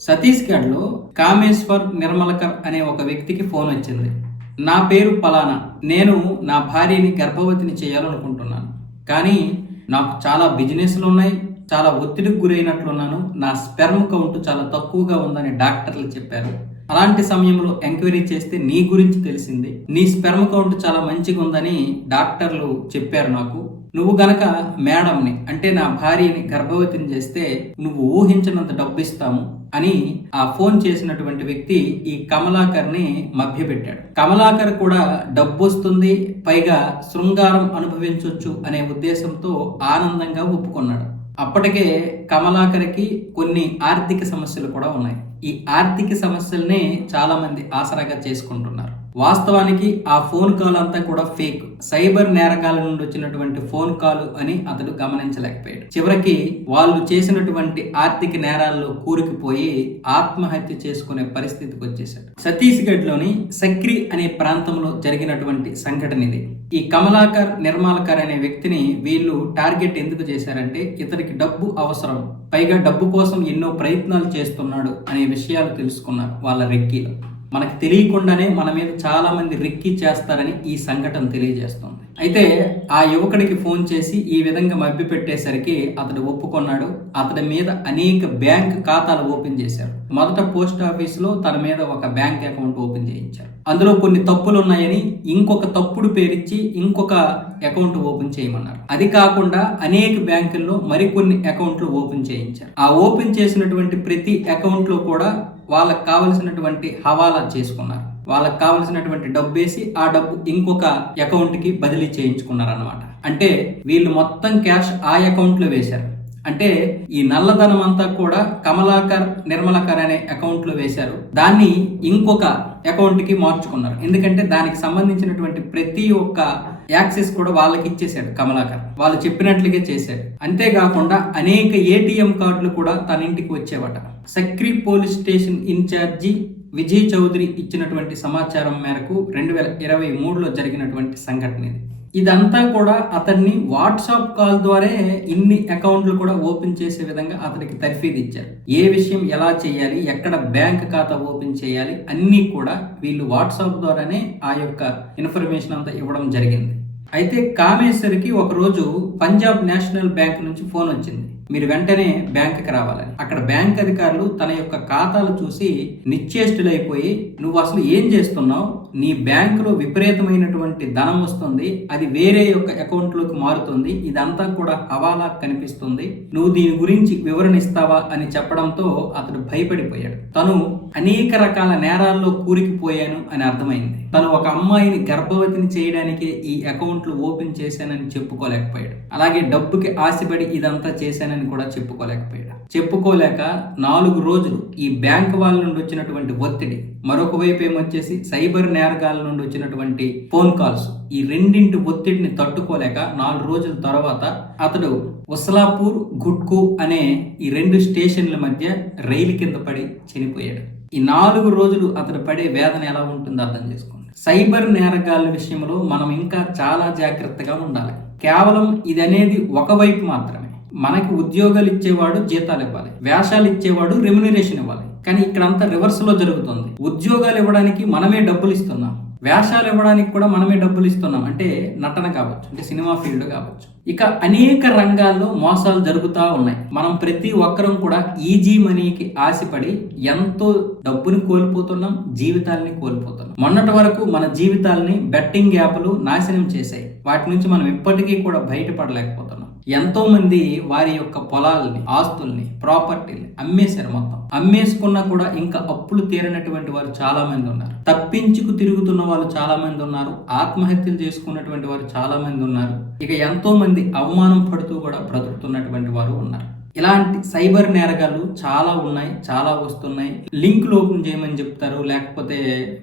ఛత్తీస్గఢ్లో కామేశ్వర్ నిర్మలకర్ అనే ఒక వ్యక్తికి ఫోన్ వచ్చింది. నా పేరు పలానా. నేను నా భార్యని గర్భవతిని చేయాలనుకుంటున్నాను. కానీ నాకు చాలా బిజినెస్లు ఉన్నాయి చాలా ఒత్తిడికి గురైనట్లున్నాను నా స్పెర్మ్ కౌంట్ చాలా తక్కువగా ఉందని డాక్టర్లు చెప్పారు. అలాంటి సమయంలో ఎంక్వైరీ చేస్తే నీ గురించి తెలిసింది. నీ స్పెర్మ్ కౌంట్ చాలా మంచిగా ఉందని డాక్టర్లు చెప్పారు నాకు. నువ్వు గనక మేడంని అంటే నా భార్యని గర్భవతిని చేస్తే నువ్వు ఊహించినంత డబ్బు ఇస్తాము అని ఆ ఫోన్ చేసినటువంటి వ్యక్తి ఈ కమలాకర్ని మభ్యపెట్టాడు. కమలాకర్ కూడా డబ్బు వస్తుంది పైగా శృంగారం అనుభవించవచ్చు అనే ఉద్దేశంతో ఆనందంగా ఒప్పుకున్నాడు. అప్పటికే కమలాకర్కి కొన్ని ఆర్థిక సమస్యలు కూడా ఉన్నాయి. ఈ ఆర్థిక సమస్యల్ని చాలా మంది ఆసరాగా చేసుకుంటున్నారు. వాస్తవానికి ఆ ఫోన్ కాల్ అంతా కూడా ఫేక్. సైబర్ నేరగాల నుండి వచ్చినటువంటి ఫోన్ కాల్ అని అతడు గమనించలేకపోయాడు. చివరికి వాళ్ళు చేసినటువంటి ఆర్థిక నేరాల్లో కూరుకుపోయి ఆత్మహత్య చేసుకునే పరిస్థితికి వచ్చేసాడు ఛత్తీస్గఢ్లోని సక్రి అనే ప్రాంతంలో జరిగినటువంటి సంఘటన ఇది. ఈ కమలాకర్ నిర్మాలకర్ అనే వ్యక్తిని వీళ్ళు టార్గెట్ ఎందుకు చేశారంటే ఇతనికి డబ్బు అవసరం. పైగా డబ్బు కోసం ఎన్నో ప్రయత్నాలు చేస్తున్నాడు అనే విషయాలు తెలుసుకున్నారు వాళ్ళ రెక్కీలో మనకు తెలియకుండానే మన మీద చాలా మంది రెక్కి చేస్తారని ఈ సంఘటన తెలియజేస్తుంది. అయితే ఆ యువకుడికి ఫోన్ చేసి ఈ విధంగా మభ్య పెట్టేసరికి అతడు ఒప్పుకున్నాడు. అతడి మీద అనేక బ్యాంక్ ఖాతాలు ఓపెన్ చేశారు. మొదట పోస్ట్ ఆఫీస్లో తన మీద ఒక బ్యాంక్ అకౌంట్ ఓపెన్ చేయించారు. అందులో కొన్ని తప్పులు ఉన్నాయని ఇంకొక తప్పుడు పేరిచ్చి ఇంకొక అకౌంట్ ఓపెన్ చేయమన్నారు. అది కాకుండా అనేక బ్యాంకుల్లో మరికొన్ని అకౌంట్లు ఓపెన్ చేయించారు. ఆ ఓపెన్ చేసినటువంటి ప్రతి అకౌంట్లో కూడా వాళ్ళకి కావలసినటువంటి హవాలా చేసుకున్నారు. వాళ్ళకి కావలసినటువంటి డబ్బు వేసి ఆ డబ్బు ఇంకొక అకౌంట్కి బదిలీ చేయించుకున్నారు అనమాట అంటే వీళ్ళు మొత్తం క్యాష్ ఆ అకౌంట్లో వేశారు. అంటే ఈ నల్లధనం అంతా కూడా కమలాకర్ నిర్మలాకర్ అనే అకౌంట్లో వేశారు. దాన్ని ఇంకొక అకౌంట్కి మార్చుకున్నారు. ఎందుకంటే దానికి సంబంధించినటువంటి ప్రతి ఒక్క యాక్సెస్ కూడా వాళ్ళకి ఇచ్చేశాడు కమలాకర్. వాళ్ళు చెప్పినట్లుగా చేశాడు. అంతేకాకుండా అనేక ఏటీఎం కార్డులు కూడా తన ఇంటికి వచ్చేవట. Sakri police station incharge Vijay Chaudhary ఇచ్చినటువంటి సమాచారం మేరకు రెండు వేల ఇరవై మూడులో జరిగినటువంటి సంఘటన ఇది. ఇదంతా కూడా అతన్ని వాట్సాప్ కాల్ ద్వారా ఇన్ని అకౌంట్లు కూడా ఓపెన్ చేసే విధంగా అతనికి తర్ఫీదు ఇచ్చారు. ఏ విషయం ఎలా చేయాలి ఎక్కడ బ్యాంక్ ఖాతా ఓపెన్ చేయాలి అన్నీ కూడా వీళ్ళు వాట్సాప్ ద్వారానే ఆ యొక్క ఇన్ఫర్మేషన్ అంతా ఇవ్వడం జరిగింది. అయితే కామేశ్వరికి ఒకరోజు పంజాబ్ నేషనల్ బ్యాంక్ నుంచి ఫోన్ వచ్చింది. మీరు వెంటనే బ్యాంకుకి రావాలని అక్కడ బ్యాంక్ అధికారులు తన యొక్క ఖాతాలు చూసి నిశ్చేష్టులైపోయి నువ్వు అసలు ఏం చేస్తున్నావు? నీ బ్యాంకులో విపరీతమైనటువంటి ధనం వస్తుంది అది వేరే యొక్క అకౌంట్లోకి మారుతుంది ఇదంతా కూడా హవాలా కనిపిస్తుంది. నువ్వు దీని గురించి వివరణ ఇస్తావా? అని చెప్పడంతో అతడు భయపడిపోయాడు. తను అనేక రకాల నేరాల్లో కూరికిపోయాను అని అర్థమైంది. తను ఒక అమ్మాయిని గర్భవతిని చేయడానికి ఈ అకౌంట్లు ఓపెన్ చేశానని చెప్పుకోలేకపోయాడు. అలాగే డబ్బుకి ఆశపడి ఇదంతా చేశానని కూడా చెప్పుకోలేకపోయాడు. చెప్పుకోలేక నాలుగు రోజులు ఈ బ్యాంక్ వాళ్ళ నుండి వచ్చినటువంటి ఒత్తిడి మరొక వైపు ఏమొచ్చేసి సైబర్ నేరగాల నుండి వచ్చినటువంటి ఫోన్ కాల్స్. ఈ రెండింటి ఒత్తిడిని తట్టుకోలేక నాలుగు రోజుల తర్వాత అతడు ఉస్లాపూర్ గుట్కు అనే ఈ రెండు స్టేషన్ల మధ్య రైలు కింద పడి చనిపోయాడు. ఈ నాలుగు రోజులు అతడు పడే వేదన ఎలా ఉంటుందో అర్థం చేసుకోండి. సైబర్ నేరగాళ్ళ విషయంలో మనం ఇంకా చాలా జాగ్రత్తగా ఉండాలి. కేవలం ఇది అనేది ఒకవైపు మాత్రమే. మనకి ఉద్యోగాలు ఇచ్చేవాడు జీతాలు ఇవ్వాలి వేషాలు ఇచ్చేవాడు రెమ్యునరేషన్ ఇవ్వాలి. కానీ ఇక్కడంతా రివర్స్లో జరుగుతుంది. ఉద్యోగాలు ఇవ్వడానికి మనమే డబ్బులు ఇస్తున్నాం. వేషాలు ఇవ్వడానికి కూడా మనమే డబ్బులు ఇస్తున్నాం. అంటే నటన కావచ్చు అంటే సినిమా ఫీల్డ్ కావచ్చు. ఇక అనేక రంగాల్లో మోసాలు జరుగుతూ ఉన్నాయి. మనం ప్రతి ఒక్కరం కూడా ఈజీ మనీకి ఆశపడి ఎంతో డబ్బుని కోల్పోతున్నాం జీవితాల్ని కోల్పోతున్నాం. మొన్నటి వరకు మన జీవితాల్ని బెట్టింగ్ యాప్లు నాశనం చేశాయి. వాటి నుంచి మనం ఇప్పటికీ కూడా బయటపడలేకపోతున్నాం. ఎంతో మంది వారి యొక్క పొలాలని ఆస్తుల్ని ప్రాపర్టీని అమ్మేశారు మొత్తం. అమ్మేసుకున్నా కూడా ఇంకా అప్పులు తీరనటువంటి వారు చాలా మంది ఉన్నారు. తప్పించుకు తిరుగుతున్న వాళ్ళు చాలా మంది ఉన్నారు. ఆత్మహత్యలు చేసుకున్నటువంటి వారు చాలా మంది ఉన్నారు. ఇక ఎంతో మంది అవమానం పడుతూ కూడా బ్రతుకుతున్నటువంటి వారు ఉన్నారు. ఇలాంటి సైబర్ నేరగాలు చాలా ఉన్నాయి చాలా వస్తున్నాయి. లింక్ ఓపెన్ చేయమని చెప్తారు. లేకపోతే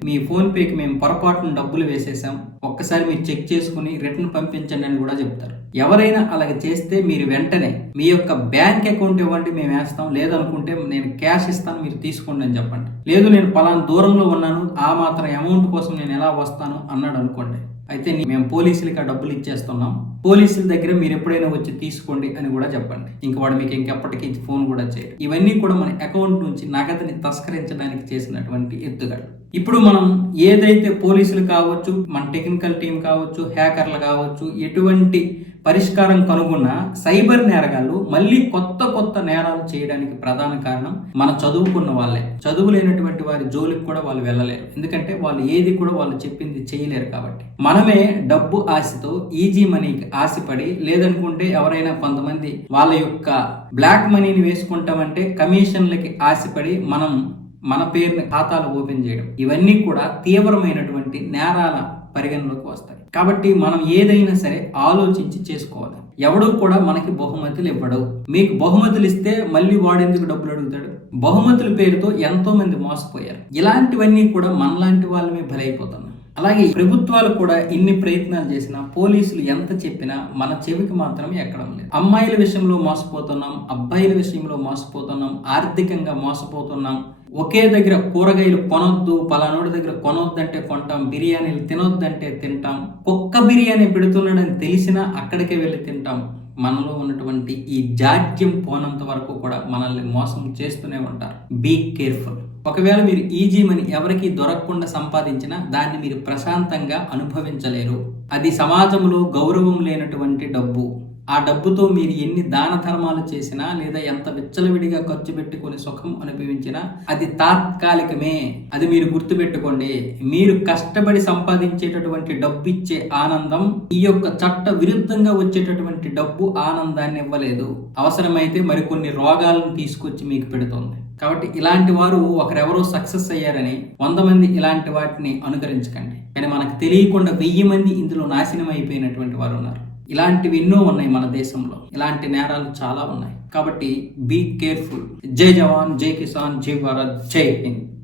మీ ఫోన్పేకి మేము పొరపాటున డబ్బులు వేసేసాం. ఒక్కసారి మీరు చెక్ చేసుకుని రిటర్న్ పంపించండి అని కూడా చెప్తారు. ఎవరైనా అలాగ చేస్తే మీరు వెంటనే మీ యొక్క బ్యాంక్ అకౌంట్ ఇవ్వండి మేము వేస్తాం. లేదనుకుంటే నేను క్యాష్ ఇస్తాను మీరు తీసుకోండి అని చెప్పండి. లేదు నేను పలానా దూరంలో ఉన్నాను ఆ మాత్రం అమౌంట్ కోసం నేను ఎలా వస్తాను అన్నాడు అనుకోండి. అయితే మేము పోలీసులకి ఆ డబ్బులు ఇచ్చేస్తున్నాం. పోలీసుల దగ్గర మీరు ఎప్పుడైనా వచ్చి తీసుకోండి అని కూడా చెప్పండి. ఇంక వాడు మీకు ఇంకెప్పటికీ ఫోన్ కూడా చేయడు. ఇవన్నీ కూడా మన అకౌంట్ నుంచి నగదుని తస్కరించడానికి చేసినటువంటి ఎత్తుగడలు ఇప్పుడు మనం ఏదైతే పోలీసులు కావచ్చు మన టెక్నికల్ టీం కావచ్చు హ్యాకర్లు కావచ్చు ఎటువంటి పరిష్కారం కనుగొన్న సైబర్ నేరగాళ్ళు మళ్ళీ కొత్త కొత్త నేరాలు చేయడానికి ప్రధాన కారణం మన చదువుకున్న వాళ్ళే. చదువు లేనటువంటి వారి జోలికి కూడా వాళ్ళు వెళ్ళలేరు. ఎందుకంటే వాళ్ళు ఏది కూడా వాళ్ళు చెప్పింది చేయలేరు కాబట్టి. మనమే డబ్బు ఆశతో ఈజీ మనీకి ఆశపడి లేదనుకుంటే ఎవరైనా కొంతమంది వాళ్ళ యొక్క బ్లాక్ మనీని వేసుకుంటామంటే కమిషన్లకి ఆశపడి మనం మన పేరుని ఖాతాలు ఓపెన్ చేయడం ఇవన్నీ కూడా తీవ్రమైనటువంటి నేరాల పరిగణలోకి వస్తాయి. కాబట్టి మనం ఏదైనా సరే ఆలోచించి చేసుకోవాలి. ఎవడు కూడా మనకి బహుమతులు ఇవ్వడు. మీకు బహుమతులు ఇస్తే మళ్ళీ వాడెందుకు డబ్బులు అడుగుతాడు? బహుమతుల పేరుతో ఎంతో మంది మోసపోయారు. ఇలాంటివన్నీ కూడా మనలాంటి వాళ్ళమే బలైపోతున్నాం అలాగే ప్రభుత్వాలు కూడా ఇన్ని ప్రయత్నాలు చేసినా పోలీసులు ఎంత చెప్పినా మన చెవికి మాత్రం ఎక్కడం లేదు. అమ్మాయిల విషయంలో మోసపోతున్నాం అబ్బాయిల విషయంలో మోసపోతున్నాం ఆర్థికంగా మోసపోతున్నాం ఒకే దగ్గర కూరగాయలు కొనొద్దు పలానోడి దగ్గర కొనొద్దంటే కొంటాం బిర్యానీలు తినొద్దంటే తింటాం. కుక్క బిర్యానీ పెడుతున్నాడని తెలిసినా అక్కడికే వెళ్ళి తింటాం. మనలో ఉన్నటువంటి ఈ జాడ్యం పోనంత వరకు కూడా మనల్ని మోసం చేస్తూనే ఉంటారు. బీ కేర్ఫుల్ ఒకవేళ మీరు ఈజీ మనీ ఎవరికి దొరకకుండా సంపాదించినా దాన్ని మీరు ప్రశాంతంగా అనుభవించలేరు. అది సమాజంలో గౌరవం లేనటువంటి డబ్బు. ఆ డబ్బుతో మీరు ఎన్ని దాన ధర్మాలు చేసినా లేదా ఎంత విచ్చలవిడిగా ఖర్చు పెట్టుకొని సుఖం అనుభవించినా అది తాత్కాలికమే. అది మీరు గుర్తుపెట్టుకోండి. మీరు కష్టపడి సంపాదించేటటువంటి డబ్బు ఇచ్చే ఆనందం ఈ యొక్క చట్ట విరుద్ధంగా వచ్చేటటువంటి డబ్బు ఆనందాన్ని ఇవ్వలేదు. అవసరమైతే మరికొన్ని రోగాలను తీసుకొచ్చి మీకు పెడుతుంది. కాబట్టి ఇలాంటి వారు ఒకరెవరో సక్సెస్ అయ్యారని వంద మంది ఇలాంటి వాటిని అనుకరించకండి. కానీ మనకు తెలియకుండా వెయ్యి మంది ఇందులో నాశనం అయిపోయినటువంటి వారు ఉన్నారు. ఇలాంటివి ఎన్నో ఉన్నాయి మన దేశంలో. ఇలాంటి నేరాలు చాలా ఉన్నాయి. కాబట్టి బీ కేర్ఫుల్ జై జవాన్ జై కిసాన్ జై భారత్ జై హింద్.